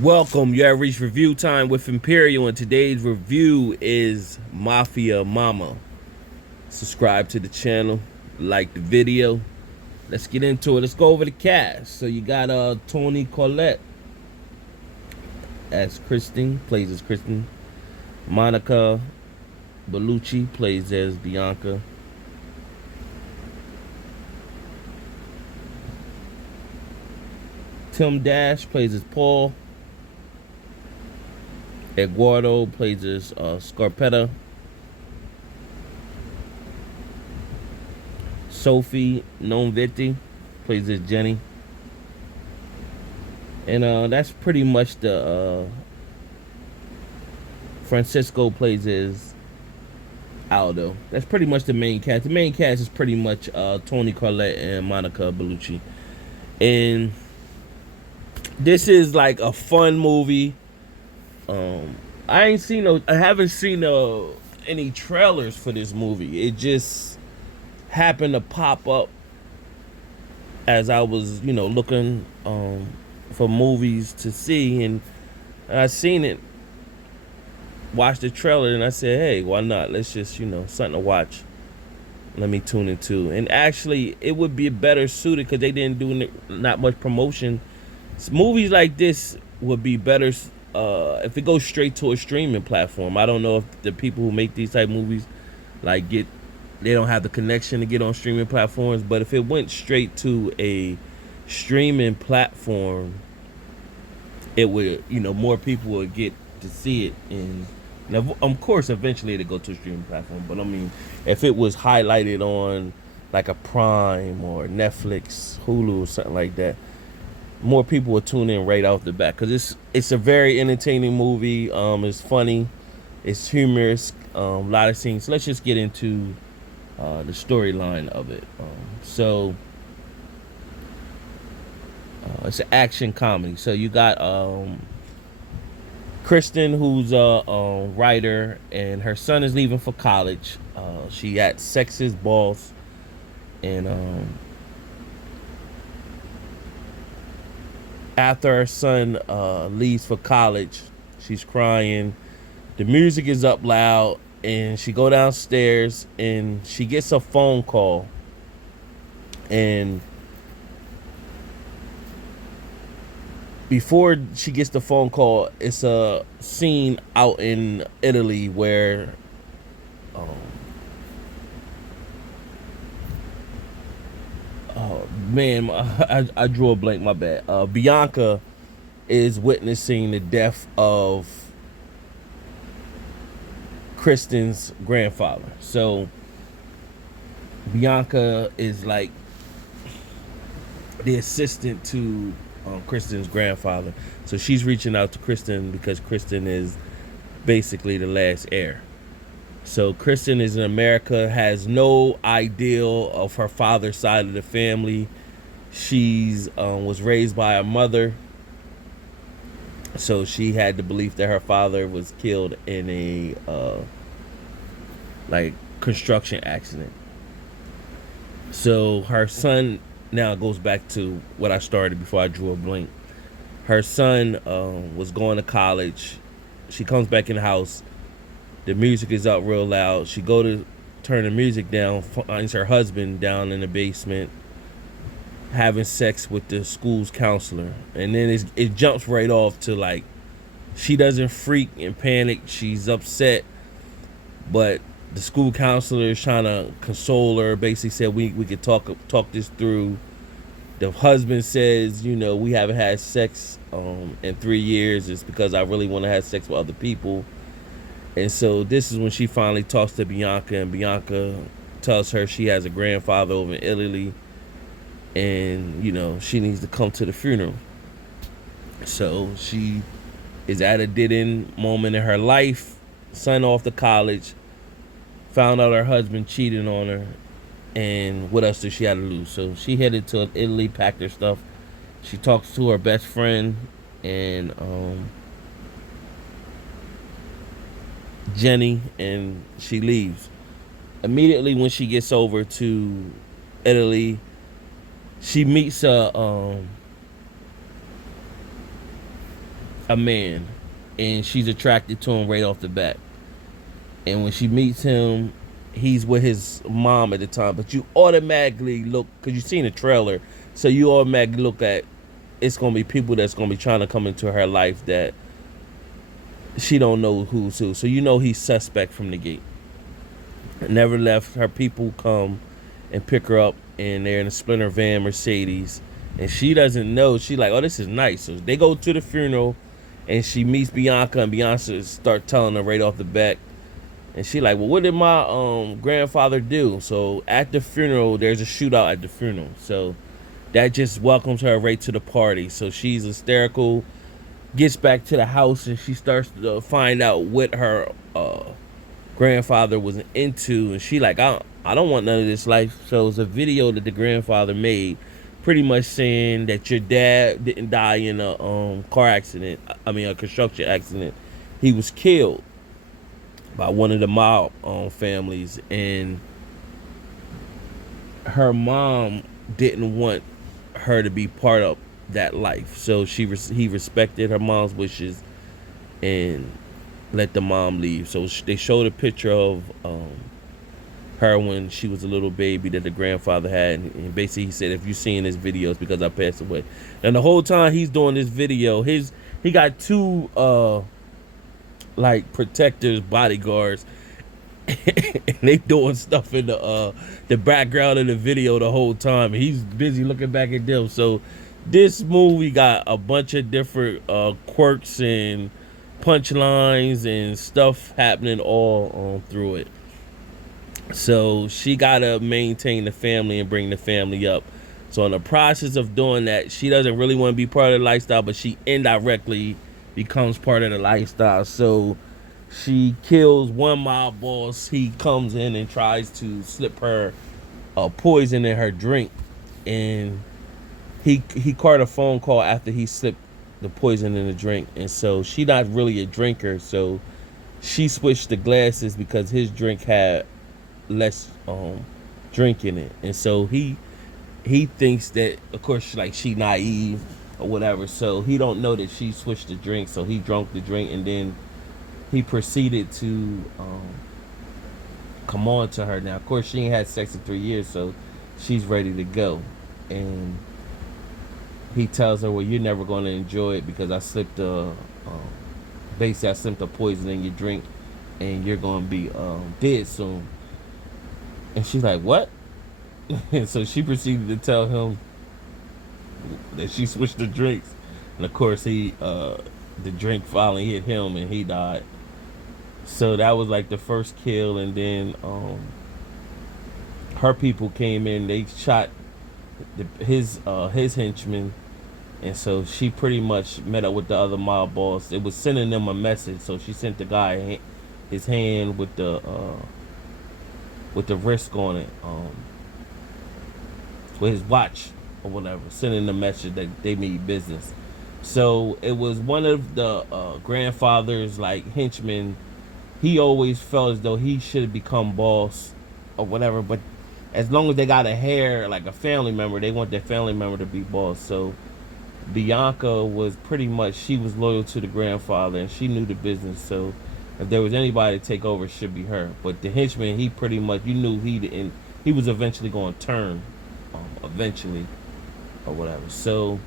Welcome, you have reached review time with Imperial, and today's review is Mafia Mama. Subscribe to the channel, like the video. Let's get into it. Let's go over the cast. So you got Toni Collette as Kristin, plays as Kristin. Monica Bellucci plays as Bianca. Tim Dash plays as Paul. Eduardo plays as Scarpetta. Sophie Nonvitti plays as Jenny. And that's pretty much the Francisco plays as Aldo. That's pretty much the main cast. The main cast is pretty much Toni Collette and Monica Bellucci. And this is like a fun movie. I haven't seen any trailers for this movie. It just happened to pop up as I was, looking for movies to see, and I seen it, watched the trailer, and I said, hey, why not? Let's just, something to watch. Let me tune into. And actually, it would be better suited because they didn't do not much promotion. Movies like this would be better if it goes straight to a streaming platform. I don't know if the people who make these type of movies they don't have the connection to get on streaming platforms, but if it went straight to a streaming platform, it would, more people would get to see it. And now, of course, eventually it'll go to a streaming platform, but I mean, if it was highlighted on like a Prime or Netflix, Hulu, or something like that, more people would tune in right off the bat, because it's a very entertaining movie. It's funny, it's humorous, a lot of scenes. So let's just get into the storyline of it. So it's an action comedy. So you got Kristin, who's a writer, and her son is leaving for college. She at sexist boss, and after her son leaves for college, she's crying. The music is up loud, and she go downstairs, and she gets a phone call. And before she gets the phone call, it's a scene out in Italy where oh man, I drew a blank, my bad. Bianca is witnessing the death of Kristin's grandfather. So Bianca is like the assistant to Kristin's grandfather. So she's reaching out to Kristin because Kristin is basically the last heir. So Kristin is in America, has no ideal of her father's side of the family. She's was raised by a mother, so she had the belief that her father was killed in a like construction accident. So her son, now goes back to what I started before I drew a blank. Her son was going to college. She comes back in the house. The music is up real loud. She go to turn the music down, finds her husband down in the basement having sex with the school's counselor. And then it jumps right off to like, she doesn't freak and panic. She's upset, but the school counselor is trying to console her. Basically said we could talk this through. The husband says, we haven't had sex in 3 years. It's because I really want to have sex with other people. And so this is when she finally talks to Bianca, and Bianca tells her she has a grandfather over in Italy, and she needs to come to the funeral. So she is at a dead-end moment in her life. Son off to college, found out her husband cheated on her, and what else does she have to lose? So she headed to Italy, packed her stuff. She talks to her best friend and Jenny, and she leaves. Immediately when she gets over to Italy, she meets a a man, and she's attracted to him right off the bat. And when she meets him, he's with his mom at the time. But you automatically look, because you've seen the trailer, so you automatically look at, it's gonna be people that's gonna be trying to come into her life that she don't know who's who. So you know he's suspect from the gate. Never left. Her people come and pick her up, and they're in a Sprinter van Mercedes, and she doesn't know. She like, oh, this is nice. So they go to the funeral, and she meets Bianca, and Bianca start telling her right off the bat. And she like, well, what did my grandfather do? So at the funeral, there's a shootout at the funeral. So that just welcomes her right to the party. So she's hysterical, gets back to the house, and she starts to find out what her grandfather was into. And she like, I don't want none of this life. So it's a video that the grandfather made, pretty much saying that your dad didn't die in a car accident. I mean, a construction accident. He was killed by one of the mob families, and her mom didn't want her to be part of that life. So he respected her mom's wishes and let the mom leave. So they showed a picture of her when she was a little baby that the grandfather had, and basically he said, if you've seen this video, it's because I passed away. And the whole time he's doing this video, he got two like protectors, bodyguards, and they doing stuff in the background of the video the whole time. He's busy looking back at them. So this movie got a bunch of different quirks and punchlines and stuff happening all through it. So she gotta maintain the family and bring the family up. So in the process of doing that, she doesn't really want to be part of the lifestyle, but she indirectly becomes part of the lifestyle. So she kills one mob boss. He comes in and tries to slip her poison in her drink, and he caught a phone call after he slipped the poison in the drink. And so she not really a drinker, so she switched the glasses because his drink had less drink in it. And so he thinks that, of course, like, she naive or whatever, so he don't know that she switched the drink. So he drunk the drink, and then he proceeded to come on to her. Now, of course, she ain't had sex in 3 years, so she's ready to go. And he tells her, well, you're never going to enjoy it because I slipped basically I slipped the poison in your drink, and you're going to be dead soon. And she's like, what? And so she proceeded to tell him that she switched the drinks. And of course, the drink finally hit him, and he died. So that was like the first kill. And then her people came in. They shot his henchmen. And so she pretty much met up with the other mob boss. It was sending them a message. So she sent the guy his hand with the wrist on it, with his watch or whatever, sending the message that they mean business. So it was one of the grandfather's like henchmen. He always felt as though he should become boss or whatever, but as long as they got a hair like a family member, they want their family member to be boss. So Bianca was pretty much, she was loyal to the grandfather, and she knew the business. So if there was anybody to take over, it should be her. But the henchman, he pretty much, you knew he was eventually going to turn, eventually, or whatever. So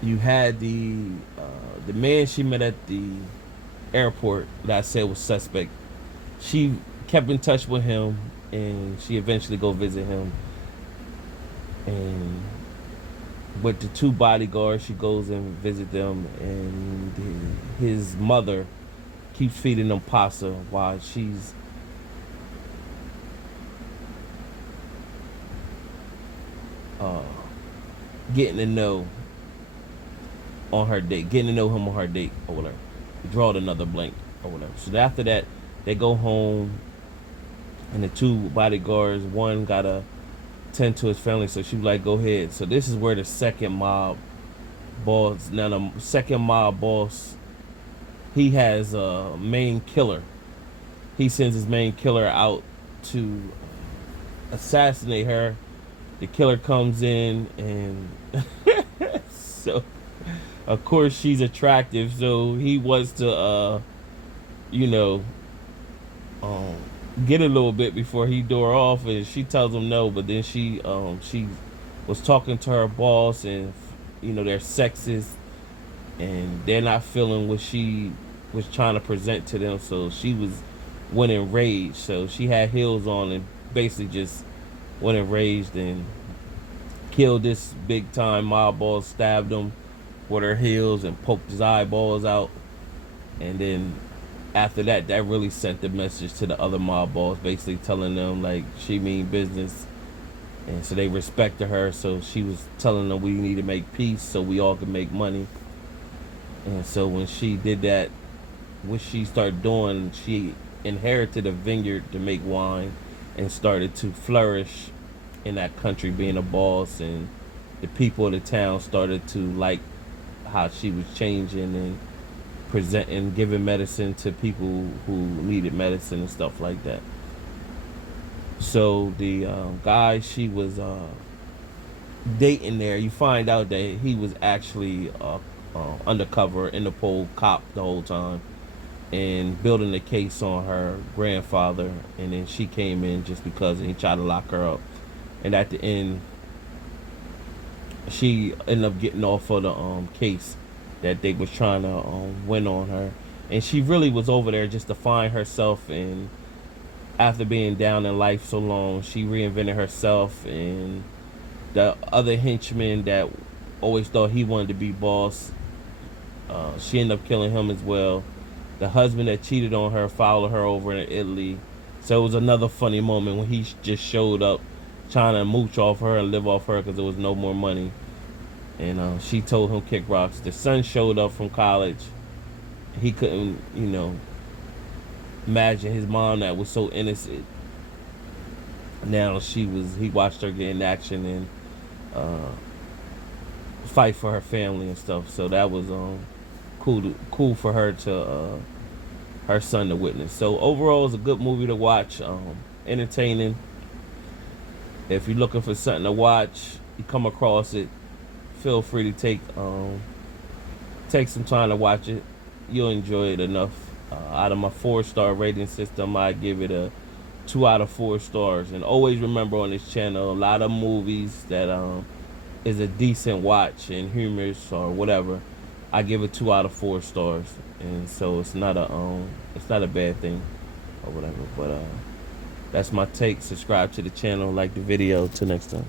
you had the man she met at the airport that I said was suspect. She kept in touch with him, and she eventually go visit him. And with the two bodyguards, she goes and visit them, and his mother keeps feeding them pasta while she's getting to know him on her date or whatever. Draw another blank or whatever. So after that, they go home, and the two bodyguards, one gotta tend to his family, so she was like, go ahead. So this is where the second mob boss, he has a main killer. He sends his main killer out to assassinate her. The killer comes in, and so Of course, she's attractive, so he wants to, you know, um, get a little bit before he door off, and she tells him no. But then she was talking to her boss, and they're sexist, and they're not feeling what she was trying to present to them. So she was went enraged. So she had heels on and basically just went enraged and killed this big time mob boss, stabbed him with her heels and poked his eyeballs out. And then after that, that really sent the message to the other mob boss, basically telling them like she mean business, and so they respected her. So she was telling them we need to make peace so we all can make money. And so when she did that, what she started doing, she inherited a vineyard to make wine and started to flourish in that country, being a boss. And the people of the town started to like how she was changing and presenting, giving medicine to people who needed medicine and stuff like that. So the guy she was dating there, you find out that he was actually undercover Interpol cop the whole time and building a case on her grandfather. And then she came in just because, and he tried to lock her up. And at the end, she ended up getting off of the case that they was trying to win on her. And she really was over there just to find herself. And after being down in life so long, she reinvented herself. And the other henchman that always thought he wanted to be boss, she ended up killing him as well. The husband that cheated on her followed her over in Italy. So it was another funny moment when he just showed up trying to mooch off her and live off her because there was no more money. And she told him kick rocks. The son showed up from college. He couldn't, imagine his mom that was so innocent. Now he watched her get in action and fight for her family and stuff. So that was cool for her to her son to witness. So overall, it's a good movie to watch. Entertaining. If you're looking for something to watch, you come across it, feel free to take some time to watch it. You'll enjoy it enough. Out of my 4-star rating system, I give it a 2 out of 4 stars. And always remember, on this channel, a lot of movies that is a decent watch and humorous or whatever, I give it 2 out of 4 stars. And so it's not a bad thing or whatever. But that's my take. Subscribe to the channel, like the video. Till next time.